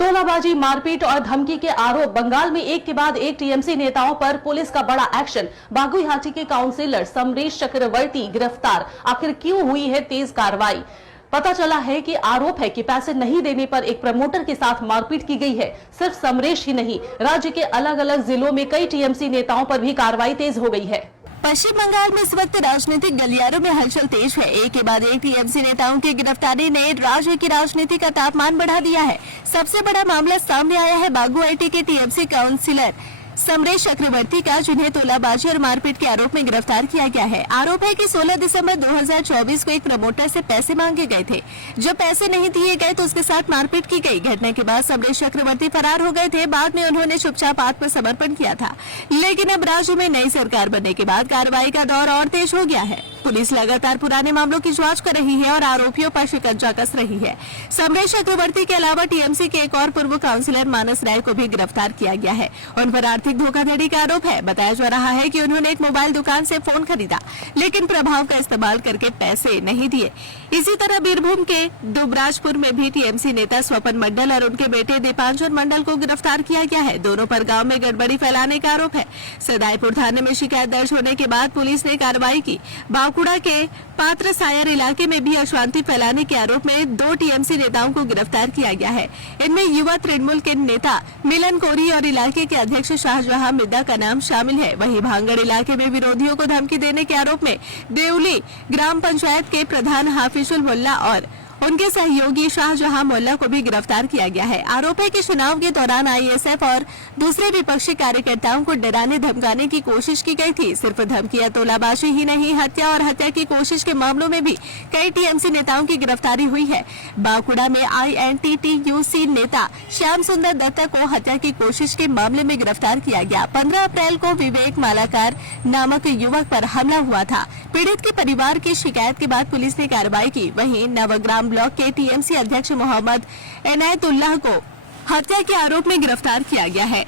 तोलाबाजी, मारपीट और धमकी के आरोप। बंगाल में एक के बाद एक टीएमसी नेताओं पर पुलिस का बड़ा एक्शन। बागुईहाटी के काउंसिलर समरेश चक्रवर्ती गिरफ्तार। आखिर क्यों हुई है तेज कार्रवाई? पता चला है कि आरोप है कि पैसे नहीं देने पर एक प्रमोटर के साथ मारपीट की गई है। सिर्फ समरेश ही नहीं, राज्य के अलग अलग जिलों में कई टीएमसी नेताओं पर भी कार्रवाई तेज हो गई है। पश्चिम बंगाल में इस वक्त राजनीतिक गलियारों में हलचल तेज है। एक के बाद एक टीएमसी नेताओं की गिरफ्तारी ने राज्य की राजनीति का तापमान बढ़ा दिया है। सबसे बड़ा मामला सामने आया है बागुईहाटी के टीएमसी काउंसिलर समरेश चक्रवर्ती का, जिन्हें तोलाबाजी और मारपीट के आरोप में गिरफ्तार किया गया है। आरोप है कि 16 दिसंबर 2024 को एक प्रमोटर से पैसे मांगे गए थे। जब पैसे नहीं दिए गए तो उसके साथ मारपीट की गई। घटना के बाद समरेश चक्रवर्ती फरार हो गए थे। बाद में उन्होंने चुपचाप आत्मसमर्पण किया था। लेकिन अब राज्य में नई सरकार बनने के बाद कार्रवाई का दौर और तेज हो गया है। पुलिस लगातार पुराने मामलों की जांच कर रही है और आरोपियों पर शिकंजा कस रही है। समरेश चक्रवर्ती के अलावा टीएमसी के एक और पूर्व काउंसिलर मानस राय को भी गिरफ्तार किया गया है। उन पर आर्थिक धोखाधड़ी का आरोप है। बताया जा रहा है कि उन्होंने एक मोबाइल दुकान से फोन खरीदा, लेकिन प्रभाव का इस्तेमाल करके पैसे नहीं दिए। इसी तरह बीरभूम के दुबराजपुर में भी टीएमसी नेता स्वपन मंडल और उनके बेटे दीपांजन मंडल को गिरफ्तार किया गया है। दोनों पर गांव में गड़बड़ी फैलाने का आरोप है। सदाईपुर थाने में शिकायत दर्ज होने के बाद पुलिस ने कार्रवाई की। बांकुड़ा के पात्र सायर इलाके में भी अशांति फैलाने के आरोप में 2 टीएमसी नेताओं को गिरफ्तार किया गया है। इनमें युवा तृणमूल के नेता मिलन कोरी और इलाके के अध्यक्ष शाहजहां मिद्दा का नाम शामिल है। वहीं भांगड़ इलाके में विरोधियों को धमकी देने के आरोप में देवली ग्राम पंचायत के प्रधान हाफिजुल मोल्ला और उनके सहयोगी शाहजहां मोल्ला को भी गिरफ्तार किया गया है। आरोप है कि चुनाव के दौरान आईएसएफ और दूसरे विपक्षी कार्यकर्ताओं को डराने धमकाने की कोशिश की गई थी। सिर्फ धमकी या तोलाबाजी ही नहीं, हत्या और हत्या की कोशिश के मामलों में भी कई टीएमसी नेताओं की गिरफ्तारी हुई है। बांकुड़ा में INTTUC नेता श्याम सुंदर दत्ता को हत्या की कोशिश के मामले में गिरफ्तार किया गया। 15 अप्रैल को विवेक मालाकार नामक युवक पर हमला हुआ था। पीड़ित के परिवार की शिकायत के बाद पुलिस ने कार्रवाई की। वहीं नवग्राम ब्लॉक के टीएमसी अध्यक्ष मोहम्मद इनायतुल्लाह को हत्या के आरोप में गिरफ्तार किया गया है।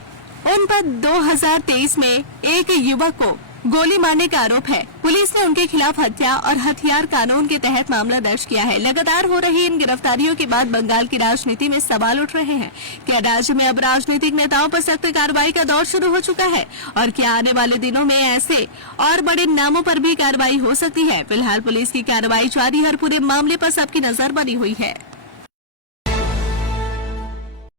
उन पर 2023 में एक युवक को गोली मारने का आरोप है। पुलिस ने उनके खिलाफ हत्या और हथियार कानून के तहत मामला दर्ज किया है। लगातार हो रही इन गिरफ्तारियों के बाद बंगाल की राजनीति में सवाल उठ रहे हैं। क्या राज्य में अब राजनीतिक नेताओं पर सख्त कार्रवाई का दौर शुरू हो चुका है और क्या आने वाले दिनों में ऐसे और बड़े नामों पर भी कार्रवाई हो सकती है? फिलहाल पुलिस की कार्रवाई जारी है और पूरे मामले पर सबकी नजर बनी हुई है।